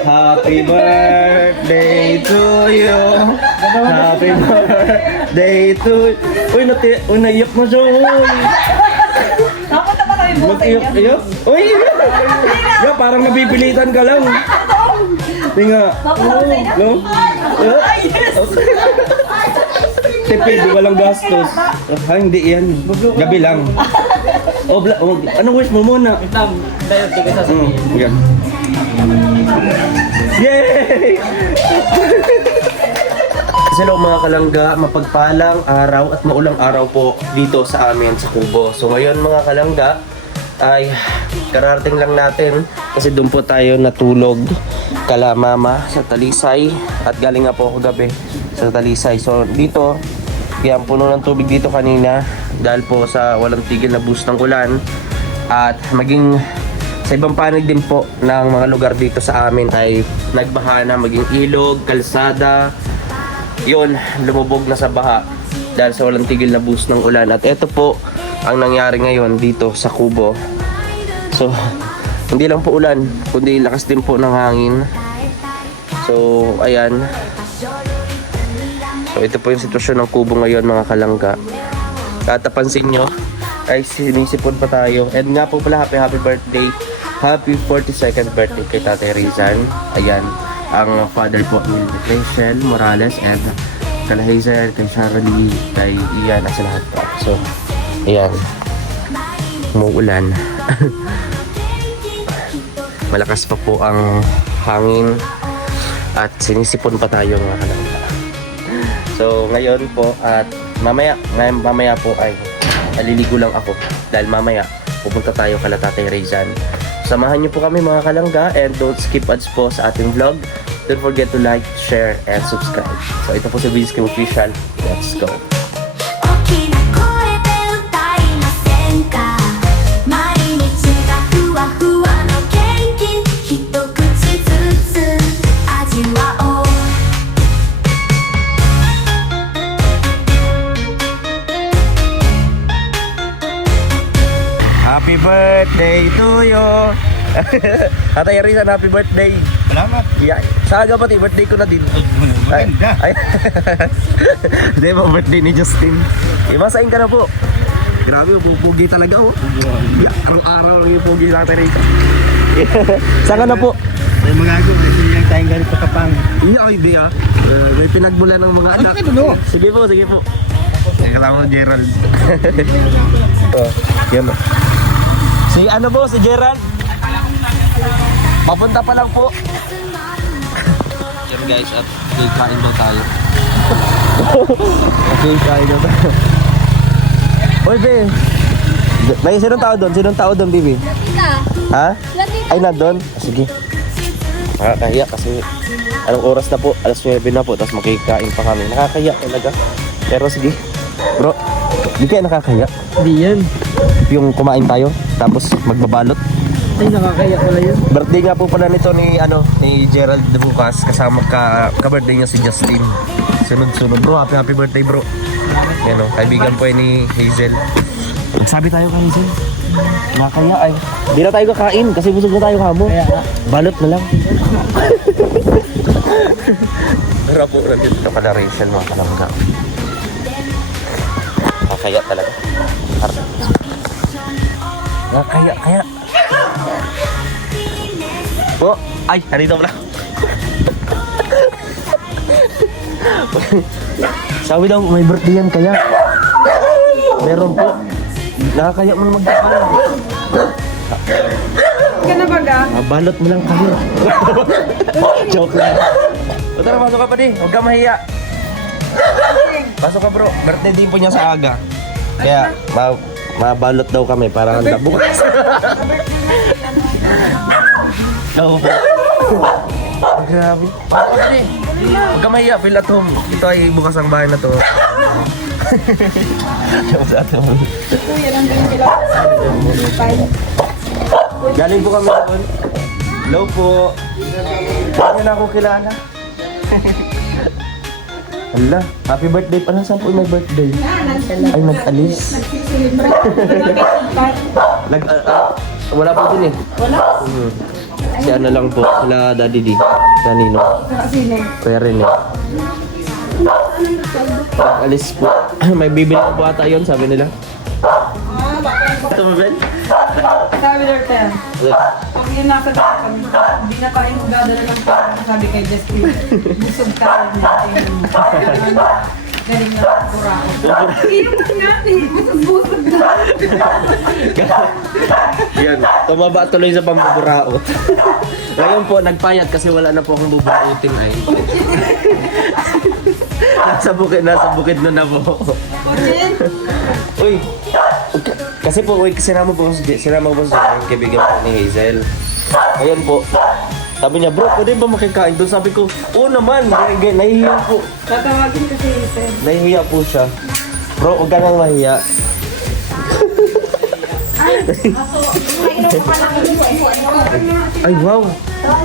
Happy birthday to you. Happy birthday to you. Uy, naiyak mo siya. Uy. Napunta pa tayo buti. Iyak. Uy, ya, parang nabipilitan ka lang. Hindi nga. No? Tipid, walang gastos. Hindi yan. Gabi lang. Anong wish mo muna? Yan. Yay! Hello mga kalangga, mapagpalang araw at maulang araw po dito sa amin sa Kubo. So ngayon mga kalangga ay kararating lang natin kasi doon po tayo natulog kala mama sa Talisay at galing nga po ako gabi sa Talisay. So dito, yan puno ng tubig dito kanina dahil po sa walang tigil na boost ng ulan at maging sa ibang panig din po ng mga lugar dito sa amin ay nagbaha na, maging ilog, kalsada, yun, lumubog na sa baha dahil sa walang tigil na boost ng ulan. At ito po ang nangyari ngayon dito sa Kubo. So, hindi lang po ulan, kundi lakas din po ng hangin. So, ayan. So, ito po yung sitwasyon ng Kubo ngayon mga kalangga. At napansin nyo, ay sinisipon pa tayo. And nga po pala, happy birthday. Happy 42nd birthday kay Tatay Rizan. Ayan, ang father po ni Rachel Morales and kay Hazel, kay Charlie, kay Ian at sa lahat po. So, ayan. Umuulan. Malakas pa po ang hangin at sinisipon pa tayo mga kalangga. So, ngayon po at mamaya po ay naliligo lang ako dahil mamaya pupunta tayo kala Tatay Rizan. Samahan niyo po kami mga kalangga and don't skip ads po sa ating vlog. Don't forget to like, share, and subscribe. So ito po si Vince Kim Official. Let's go! Happy birthday to you! Tatay Rizan, happy birthday! Salamat. Yeah. Sa aga pati, birthday ko na din. Maganda. Ay. Hindi ba birthday ni Justin? Imasain ka na po. Grabe, pupugi talaga oh. Yeah, araw-araw lang yung pugi natin Rizan. Saan ka na po? May magagawa, kasi lang tayong ganito kapang. Iya, hindi ah. May pinagmula ng mga anak. Sige po, sige po. Kasama ko Gerald. Yan o. Si ano po, si Gerald? Papunta pa lang po. Yan guys, at kain daw tayo. Kain daw tayo. Oy, be. May sinong tao doon? Sinong tao doon, Bibi? Ha? Ay, nandun? Sige. Nakakahiya kasi anong oras na po? Alas 9 na po, tapos makikain pa kami. Nakakahiya talaga. Pero sige. Bro, di kaya nakakahiya? Hindi yan. Yung kumain tayo, tapos magbabalot. Ay, nakakaya pala yun. Birthday nga po pala nito ni Gerald de bukas, kasama ka-birthday niya si Justin. Sunod-sunod bro, happy birthday bro. Yan o, kaibigan po ni Hazel. Sabi tayo kay Hazel, nakakaya ay. Di na tayo kakain kasi busog na tayo kamo. Balot na lang. Pero po natin ito kala Rachel mga kalangga. Nakakaya talaga. Nakakaya. Po, ay, harito pala. Sabi daw, may birthday yan kaya. Meron po. Nakakaya mo na magkakaroon. Ka na baga? Balot mo lang kayo. Joke lang. O tara, pasok ka pa di. Huwag ka mahiya. Pasok ka bro. Birthday din po niya sa aga. Kaya, mabalot daw kami para handa bukas. No, grabe. Huwag ka mahiya, feel at home. Ito ay bukas ang bahay na to. Galing po kami doon. Hello po. Bakit na ako kilala? Hala, happy birthday pa lang. Saan po may birthday? Ay, nag-alis. Wala po din eh. Wala? Si ano lang po, sila Daddy D. Kanino? Kuya Rene. Alis po. May bibili po ata yun, sabi nila. Ito mo, Ben? Sabi Lord Tel, pag yun nasa kami, hindi na tayo magdadala ng pera. Sabi kay Justin, busog tayo natin. Galing na burako. Iyo mo natin, busog na. Yan, tumaba tuloy sa pambuburaot. Ngayon po, nagpayat kasi wala na po akong buburautin ay. nasa bukid na po. Kuchin, Uy, kasi po, sinama ko si kaibigan ko ni Hazel. Ayan po. Sabi niya, bro, pwede ba makikain doon? Sabi ko, oo naman, nahihiya po. tatawagin kasi Hazel. Nahihiya po siya. Bro, huwag ka nang mahiya. Ay, wow.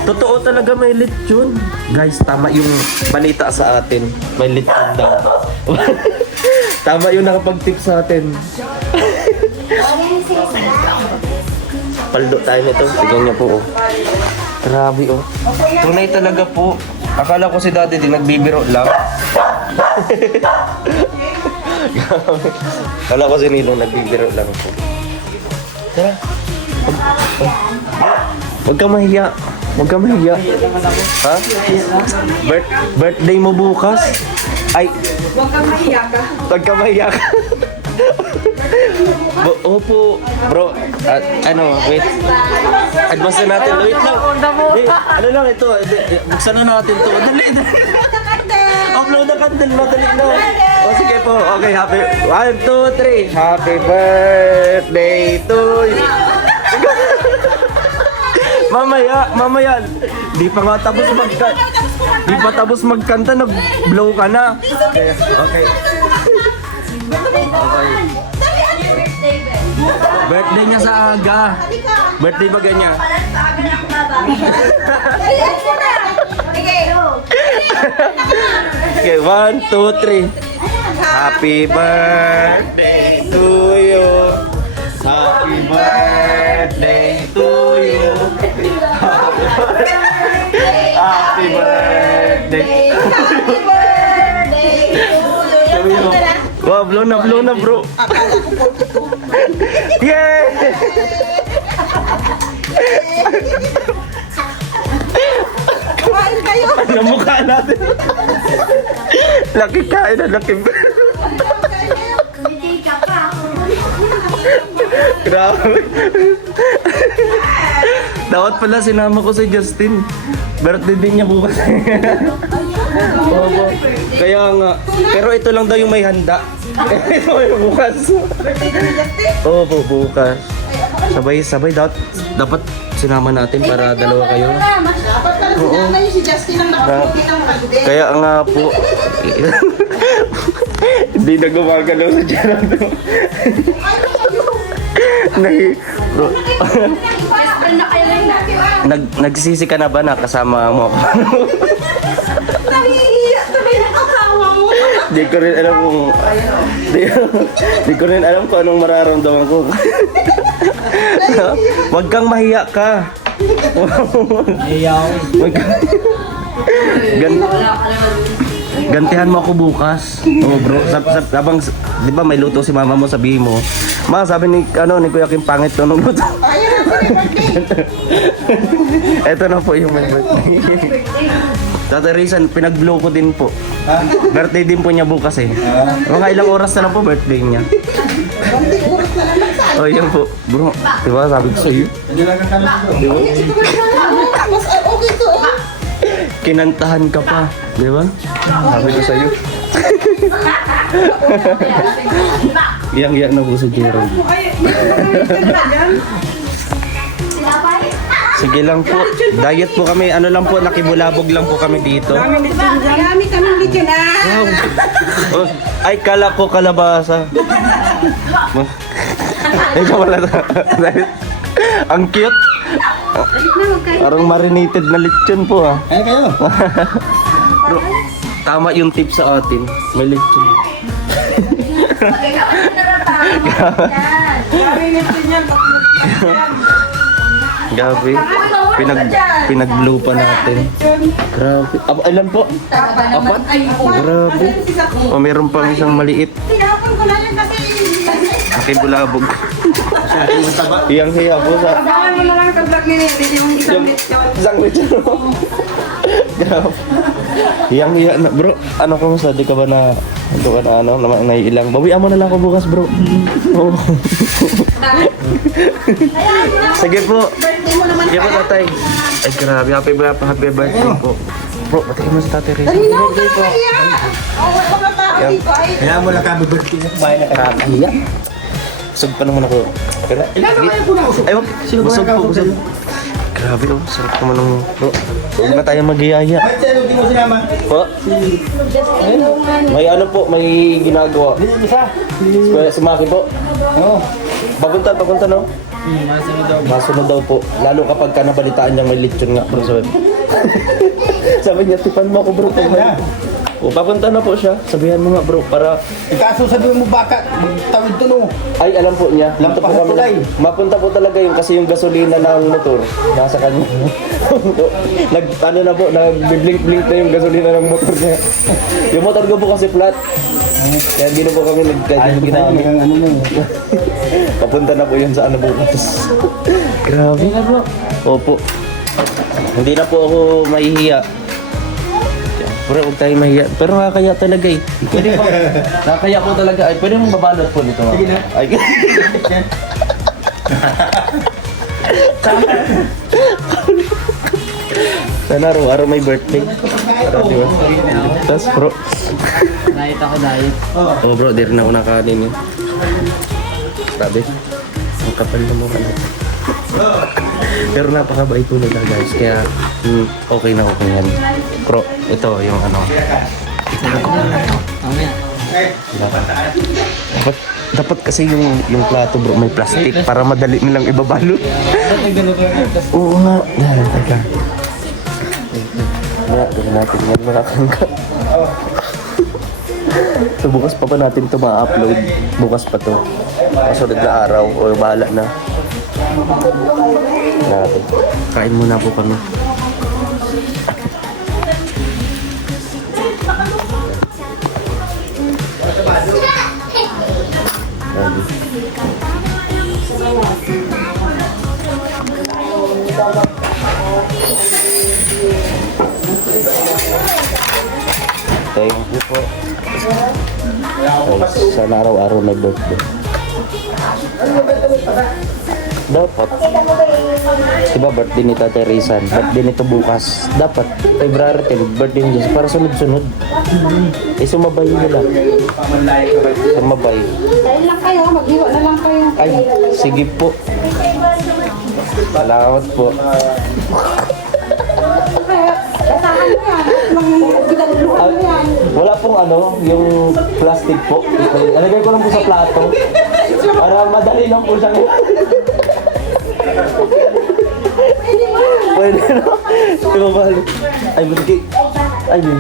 Totoo talaga may lechon. Guys, tama yung balita sa atin. May lechon daw. Tama yung nakapag-tip sa atin. Paldo tayo nito. Tignan niya po, oh. Grabe, oh. Tunay talaga po. Akala ko si Daddy din nagbibiro lang. Akala ko si Nilong nagbibiro lang po. Tara. Huwag kang mahiya. Huwag kang mahiya. Ha? Birthday mo bukas? Ay, Huwag kang mahiya ka. huwag kang mahiya ka. Opo, bro. Wait. Advance na natin. Wait lang. Ano lang ito? Buksan na natin to. Dali. Upload na candle. Madali na. O sige po. Okay, happy. 1, 2, 3. Happy birthday to you. Mamaya. Di pa nga tapos magkanta. Di pa tapos magkanta. Nag-blow ka na. Okay. Birthday niya sa aga. Birthday ba ganyan? Okay, 1, 2, 3. Happy birthday to you. Happy birthday to you. Happy birthday to you. Wow, blow na bro. Yay! Kumain kayo. Ano mukha natin? Laki kain na laki. Grabe. Dapat pala sinama ko si Justin. Birthday din niya bukas. Opo. Kaya nga. Pero ito lang daw yung may handa. Ito yung bukas. Opo, bukas. Sabay. Dapat sinama natin para dalawa kayo. Oo. Si Justin ang nakaputi ng magde. Kaya nga po. Hindi na gumagalaw sa tiyan to. Nagsisi ka na ba na kasama mo ako? Nahihiya tuloy ng asawa mo. Di ko rin alam kung... Di ko rin alam kung anong mararamdaman ko. Huwag kang mahiya ka. Huwag kang... Gantihan mo ako bukas. Oh bro, sabang, di ba may luto si mama mo, sabihin mo. Ma, sabi ni Kuya Kim, pangit to nung luto. Ito na po yung my birthday. Tata Rizan, pinag-blow ko din po. Birthday din po niya bukas eh. Mga ilang oras na lang po birthday niya. Oh, yan po. Bro, di ba sabi ko sa'yo? Mas okay to. Kinantahan ka pa, di ba? Sabi ko sa'yo. Iyang-iyak na po si Gerald. Sige lang po. Diet po kami. Ano lang po, nakibulabog lang po kami dito. Marami kaming lechon Wow. Oh, ay, kala ko kalabasa. Ito wala. Ang cute. Parang marinated na lechon po ah. Ay kayo. Bro, tama yung tip sa atin. May lechon. Marami lechon yan. Gabi. Pinag-blue pa natin. Grabe. Ilan po? Apat? Grabe. O, meron pang isang maliit. Tinapon ko na yan kasi... Aking bulabog. Iyang hiya po sa... Abangan mo na lang sa vlog ni Nete yung isang lechon. Isang lechon. Grabe. Iyang hiya na. Bro, ano kumusta? Di ka ba na... Ito ka na ano? Naiilang. Bawian mo na lang ako bukas, bro. Oo. Sige po. Sige po, tatay. Ay, grabe. Happy birthday po. Bro, batiin mo sa tatay Rizzo. Halina ko na kaya! Oh, wala pa ako dito ay... Kaya mo lang kami birthday na kumain na kami. Nakakahiya. Busog pa naman ako. Pero, ayun, busog po, busog. Grabe oh, sarap naman ng bro. Huwag na tayo mag-iyaya. Ba't siya di mo sinama? Po? May ano po, may ginagawa. Hindi isa. Si Maki po. Oo. Papunta no? Masunod daw po. Lalo kapag ka nabalitaan niya may lechon nga bro. Sabi niya, tipan mo ako bro. O, papunta na po siya. Sabihan mo nga bro, para... Kaso sabihin mo baka tawid to no. Ay, alam po niya. Lampas Punta po na tulay. Mapunta po talaga yun kasi yung gasolina ng motor nasa kanya. Ano na po, nag-blink-blink na yung gasolina ng motor niya. Yung motor ko po kasi flat. Kaya hindi na po kami ginamit. Ano na Papunta na po yun sa ano bukas. Grabe na po. Opo. Hindi na po ako mahihiya. Pero huwag tayo mahiya. Pero nakakaya talaga eh. Pwede po. Nakakaya po talaga. Ay, pwede mong babalot po nito. Sige na. Ay, sana araw-araw may birthday. Para di ba? Tapos bro. Diet ako, diet. Oh bro, di rin ako nakanin eh. Grabe. Ang kapal na mukha nito. Pero napakabait po nila guys. Kaya okay na okay yan. Bro, ito yung ano. Dapat kasi yung plato bro may plastic para madali nilang ibabalot. Oo nga. Yan, teka. Gawin natin yan mga kangka. So bukas pa natin ito ma-upload. Bukas pa to. Kasunod na araw o bahala na. Natin. Kain muna po kami. Thank you po. Ay, sana araw-araw may birthday. Dapat. Diba birthday ni Tatay Rizan? Birthday nito bukas. Dapat. February 10, birthday niya. Para sunod-sunod. Eh, sumabay nila. Sumabay. Kain lang kayo, mag-iwa na lang kayo. Ay, sige po. Salamat po. Kasahan mo yan. Pinagluhan mo yan. Wala pong ano, yung plastic po. Nalagay ko lang po sa plato. Para madali lang po siyang... Pwede na. Tumabalo. Ay, buti. Ayun.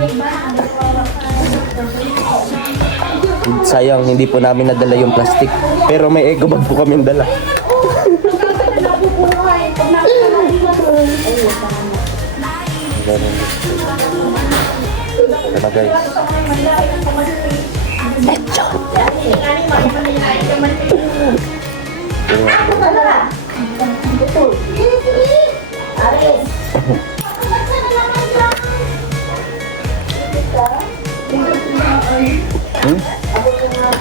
Sayang, hindi po namin nadala yung plastic. Pero may eco bag po kami dala. Ito na guys.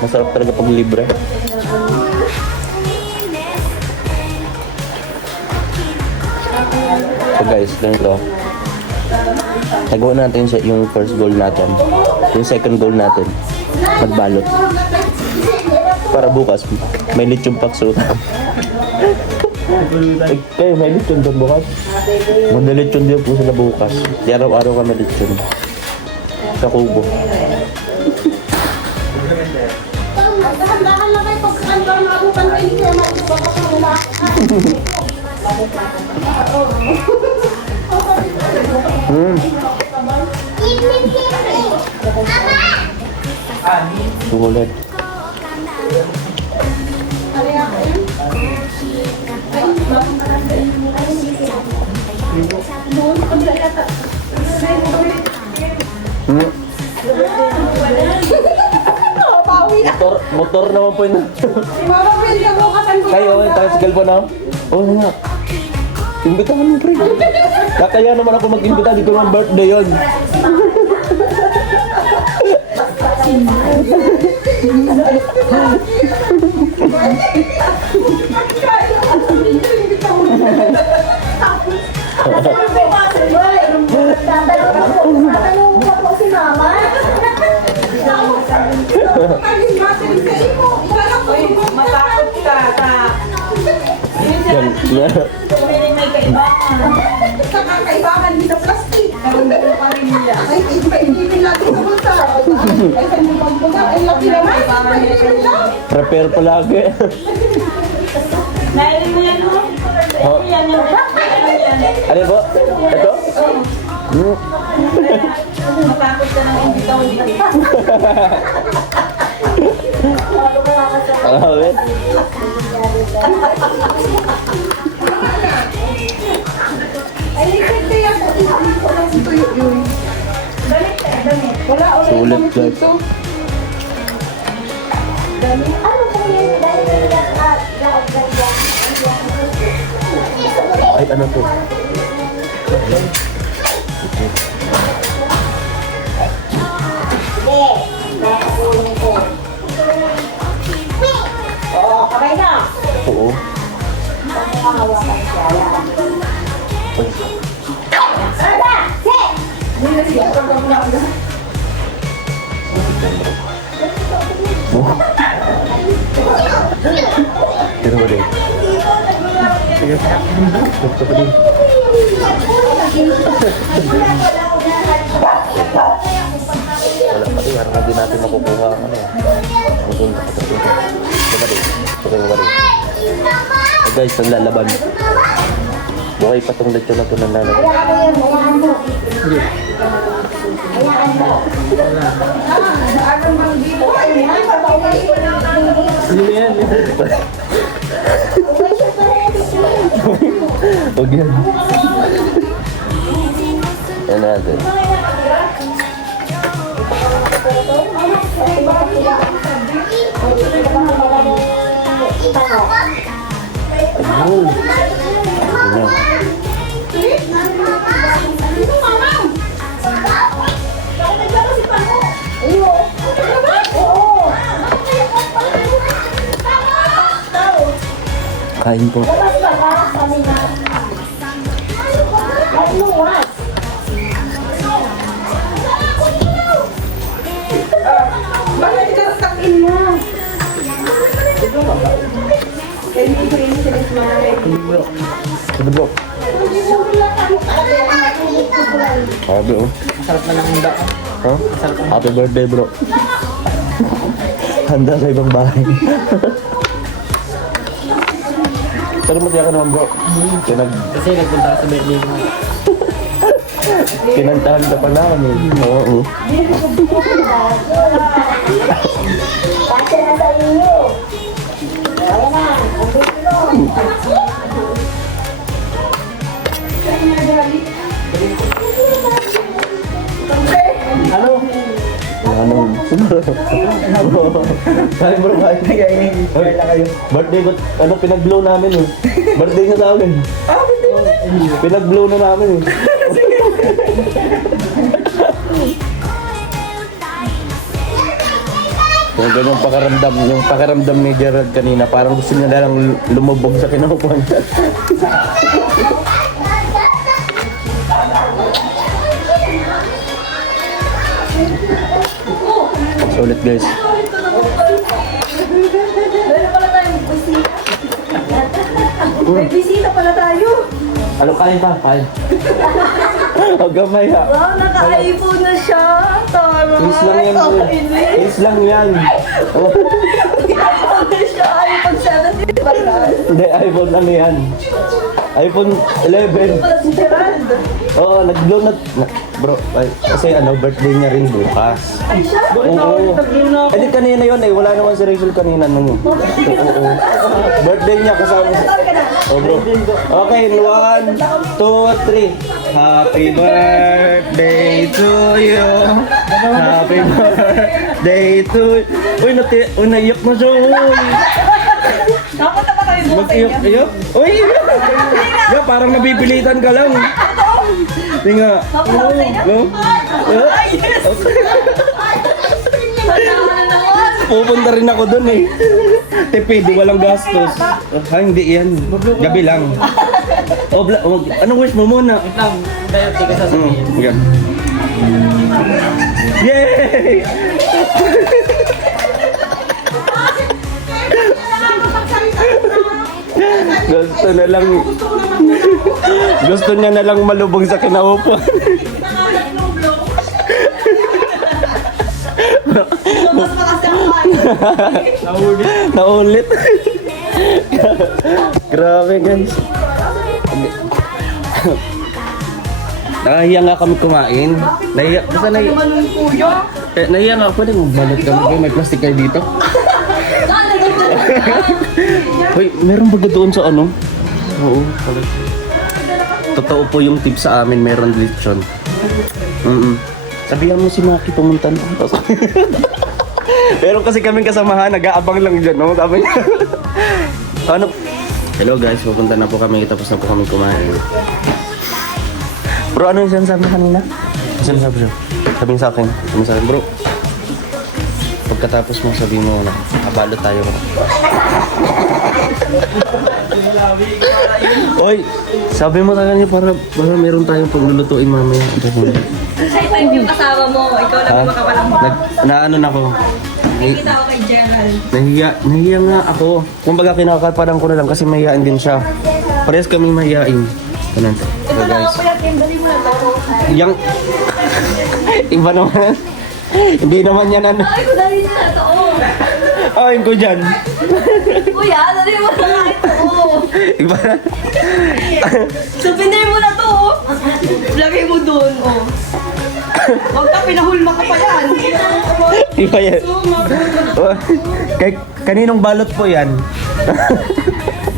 Masarap talaga pag libre. So guys, ganito. Nagawa natin siya yung first goal natin. Yung second goal natin, magbalot. Para bukas, may lechon paksutan. Kayo, may lechon doon bukas? May lechon din po sila bukas. Di araw-araw kami lechon. Sa kubo. Dahan-dahan lang kayo pagkakanta ng abutan kayo. Hindi kayo magpapakawala. Sulit. Motor naman po yun. Mama, pwede ka bukasan ko. Kayo, tricycle po na. Oo nga. Imbitahan mo, pre. Kakaya naman ako mag-imbita. Di ko naman birthday yun. Matakot ka sa... Yan. May kaibangan. Kakaibangan din sa plastic. Ang pamilya. Ay, hindi natin sa bulsa. Ay, sa mga pagbuga. Ay, laki naman. Prepare palagi. Nailin mo yan, ho? Oh. Yan, yan. Ano po? Ito? Matakot ka nang hindi ka ulit. Alawin? Ay, likod ko yan. Damit, damit. Wala, wala. Sulit, guys. Ay, ano to? Oo, kamay na. Oo. Pero ba din? Sige. Gusto ko din. Wala pa rin. Parang hindi natin makukuha ang ano. Ano ba din? Okay, ba din? Guys, ang lalaban. Buhay pa tong lechon na ito ng lalabas. Huwag yan. Yan natin. Ayun. Ayun. Kain po. Bakit ka sakin mo? Kaya hindi ko rin sila sumamay. Ano bro? Sabi oh. Masarap na lang handa. Ha? Happy birthday bro. Handa sa ibang bahay. Pero masaya ka naman bro. Kasi nagpunta ka sa birthday mo. Kinantahan ka pa namin. Oo. Kasi nasa inyo. Kaya na, Ano? Ano? Kain bro, kain. Kaya na kayo. Birthday ko, ano pinag-blow namin eh. Birthday niya sa amin. Pinag-blow na namin eh. Yung ganyang pakaramdam ni Gerald kanina, parang gusto niya na lang lumubog sa kinukuhan niya. Sulit guys. meron pala tayong bisita. May bisita pala tayo. Ano kain pa? Kain. Huwag gamay ha. Wow, naka-iPhone na siya. Tara. Is lang yan. Is lang yan. Oh, iPhone na siya. iPhone 17 pala. hindi, iPhone ano yan? iPhone 11. Pala si Gerald. Oo, nag-blow na. Bro, ay, kasi ano, birthday niya rin bukas. Ay siya. Oo. Eh di kanina yun eh, wala naman si Rachel kanina nun. Oo. Birthday niya kasama. Oh bro. Okay, 1, 2, 3. Happy birthday to you. Happy birthday birthday to you. Uy, naiyak na siya. Uy. Nakakata pa tayo bukas sa inyo. Mag-iyak. Uy, nga, parang napipilitan ka lang. Hindi nga. Nakakata sa inyo? No? Ay, yes! Pupunta rin ako dun eh. Tipid, walang gastos. Ha, hindi yan. Gabi lang. Anong wish mo muna? Wait lang, tayo, tika sasabihin. Yan. Yay! Gusto na lang Gusto niya na lang malubog sa kinaupo. Naulit. Grabe guys. Nahiya nga kami kumain. Basta nahiya nga ako. Pwede magbalot kami. May plastic kayo dito. Hoy, meron ba doon sa ano? Oo. Totoo po yung tip sa amin. Meron lechon. Sabihan mo si Maki pumunta na. Meron kasi kaming kasamahan. Nag-aabang lang dyan. No? Sabi niya. Ano? Hello guys, pupunta na po kami. Tapos na po kami kumain. Bro, ano yung sinasabi kanina? Ano sinasabi siya? Sabihin sa akin. Sabihin sa akin, bro. Pagkatapos mo, sabihin mo na, abalo tayo. Oy, sabi mo sa kanya para meron tayong paglulutuin mamaya. Thank you kasama mo. Ikaw lang yung makapalang mo. Naano na ako. Nakikita ko kay Gerald. Nahiya nga ako. Kumbaga kinakaparan ko na lang kasi mahihain din siya. Parehas kaming mahihain. Ganun. So guys. Dali mo na ako. Yang iba naman. Hindi naman yan ano. Ay, ko dali na ito. Ayin ko dyan. Kuya, dali mo na ito. Iba na. Souvenir mo na to. Lagay mo doon. Huwag ka, pinahulma ka pa yan. Iba yan. Kaninong balot po yan?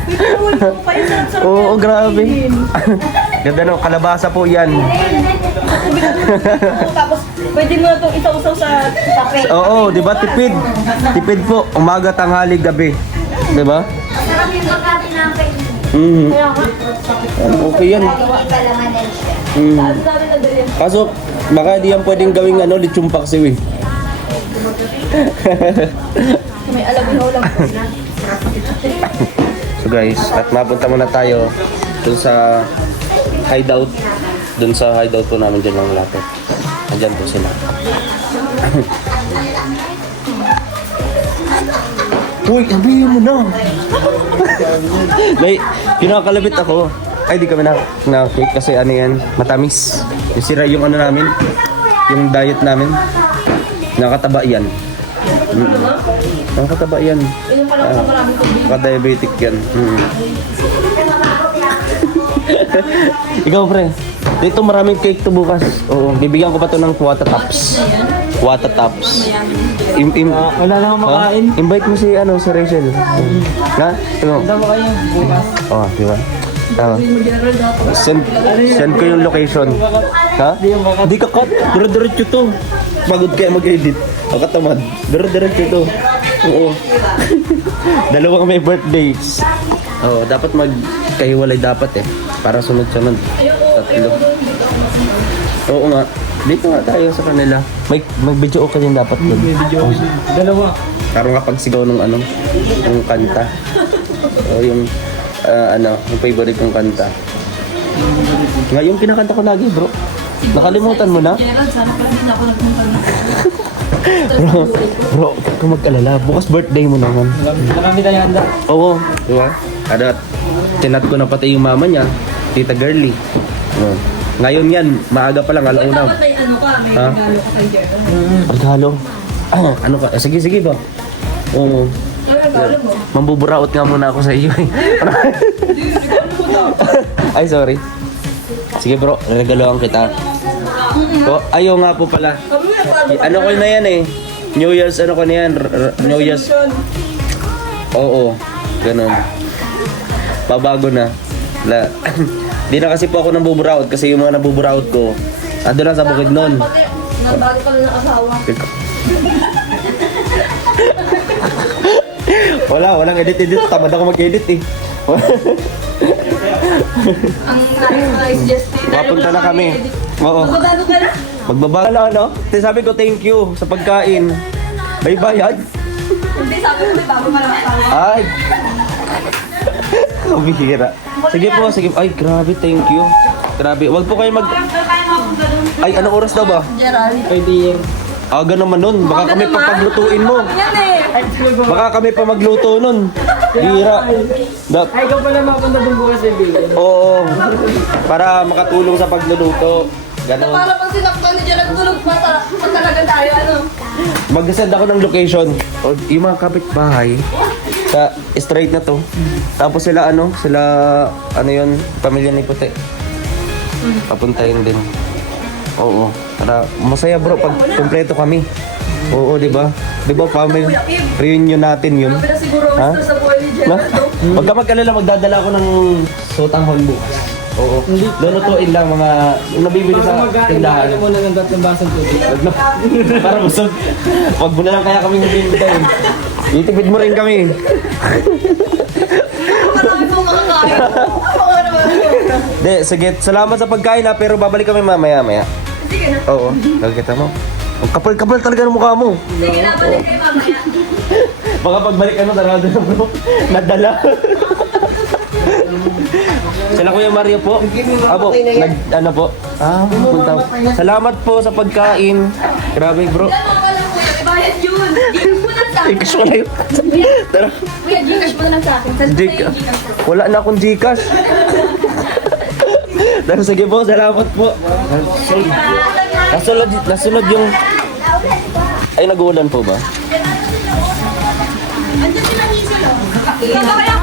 Pinahulma ka pa yan. Sarap-sarap yan. Oo, grabe. Ganda no, kalabasa po yan. Tapos, pwede mo na itong isa-usaw sa kape. Oo, di ba? Tipid. Tipid po. Umaga, tanghali, gabi. Di ba? Sarap yung pagkatin namin. Okay yan. Sabi na dali. Kaso, baka di yan pwedeng gawing ano, lechong paksiw eh. May alam mo na ulam ko na. So guys, at mapunta muna tayo dun sa hideout. Dun sa hideout po namin dyan ng lapit. Andyan po sila. Uy, sabihin mo na. Pinakalabit ako. Ay, di kami na-cake kasi ano yan, matamis. Yung sira yung ano namin, yung diet namin. Nakataba yan. Nakataba yan. Naka-diabetic yan. Ikaw pre, dito maraming cake to bukas. Oo, bibigyan ko pa to ng Wata Tops. Wata Tops. Wala lang akong makain. Invite mo si ano, si Rachel. Ha? Ano? Tama kayo, bukas. Oh, di ba? Tama. Send ko yung location. Ha? Di ka cut. Dire-diretso to. Pagod kaya mag-edit. Ang katamad. Dire-diretso to. Oo. Dalawang may birthdays. Oo, dapat magkahiwalay dapat eh. Para sunod-sunod. Tatlo. Oo nga. Dito nga tayo sa kanila. May video okay din dapat doon. May video. Dalawa. Parang kapag sigaw ng ano, yung kanta. O yung yung favorite kong kanta. Ngayon kinakanta ko lagi, bro. Nakalimutan mo na? Gerald, sana pa rin ako nagpunta na. Bro, huwag ka mag-alala. Bukas birthday mo naman. Marami tayo handa. Oo, di ba? At tinat ko na pati yung mama niya, Tita Girly. Ngayon yan, maaga pa lang, alauna. Dapat ay ano ka, may Ha? regalo ka kay Gerald. Regalo. Ano ka? Sige, sige ba? Oo. Ano regalo mo? Mambuburaot nga muna ako sa iyo eh. Ay, sorry. Sige bro, regaloan kita. Oh, ayaw nga po pala. Ano ko na yan eh. New Year's, ano ko na yan? New Year's. Oo, ganun. Pabago na. Di na kasi po ako nambuburaot kasi yung mga nambuburaot ko, ando lang sa bukid nun. Nabago ka na ng asawa. Walang edit. Tamad ako mag-edit eh. Ang nice Justin. Papunta na kami. Oo. Magbabago ka na? Magbaba na ano? Sabi ko thank you sa pagkain. May bayad? Hindi, sabi ko, may bago ka naman tayo. Ay! Bihira. Sige po, sige. Ay, grabe, thank you. Grabe. Wag po kayo mag... Ay, anong oras daw ba? Gerald. Pwede yun. Aga naman nun. Baka kami papaglutuin mo. Yan eh. Baka kami pa magluto nun. Bihira. Ay, ikaw pala mapunta doon bukas eh, baby. Oo. Para makatulong sa pagluluto. Na Ganon. para pag sinaktan ni Gerald, tulog pa talaga tayo, ano? Mag-send ako ng location. O, yung mga kapitbahay, sa straight na to. Tapos sila ano yun, pamilya ni Puti. Papuntahin din. Oo. Para masaya bro pag kumpleto kami. Oo, di ba? Di ba family reunion natin yun? Grabe na siguro Ha? gusto sa buhay ni Na? Gerald, no? Huwag ka mag-alala, magdadala ako ng sotanghon bukas. Oo. Lulutuin lang mga yung nabibili sa Bago mag-ain, tindahan. ano mo na ng 3 basong tubig. Wag na. Para busog. Wag mo na lang kaya kami bibigyan. Itipid mo rin kami. Marami pong makakain. Oo naman. De, sige. Salamat sa pagkain ha, pero babalik kami mamaya. Sige na. Oo. Nakikita mo. Ang kapal-kapal talaga ng mukha mo. Sige na, balik kayo mamaya. Baka pagbalik ano, sarado na bro. Nadala. Sila Kuya Mario po. Abo, ano po? Punta. Salamat po sa pagkain. Grabe bro. Yan mo ka lang, kuya. May bayad yun. Gcash mo lang sa akin. Gcash mo na yun. Tara. Kuya, Gcash mo lang sa akin. Saan mo Gcash. yung Gcash mo? Wala na akong Gcash. Pero sige po, salamat po. Nasunod yung... Ay, nag-uulan po ba? Andiyan sila ni Silo. Ikaw ba kaya?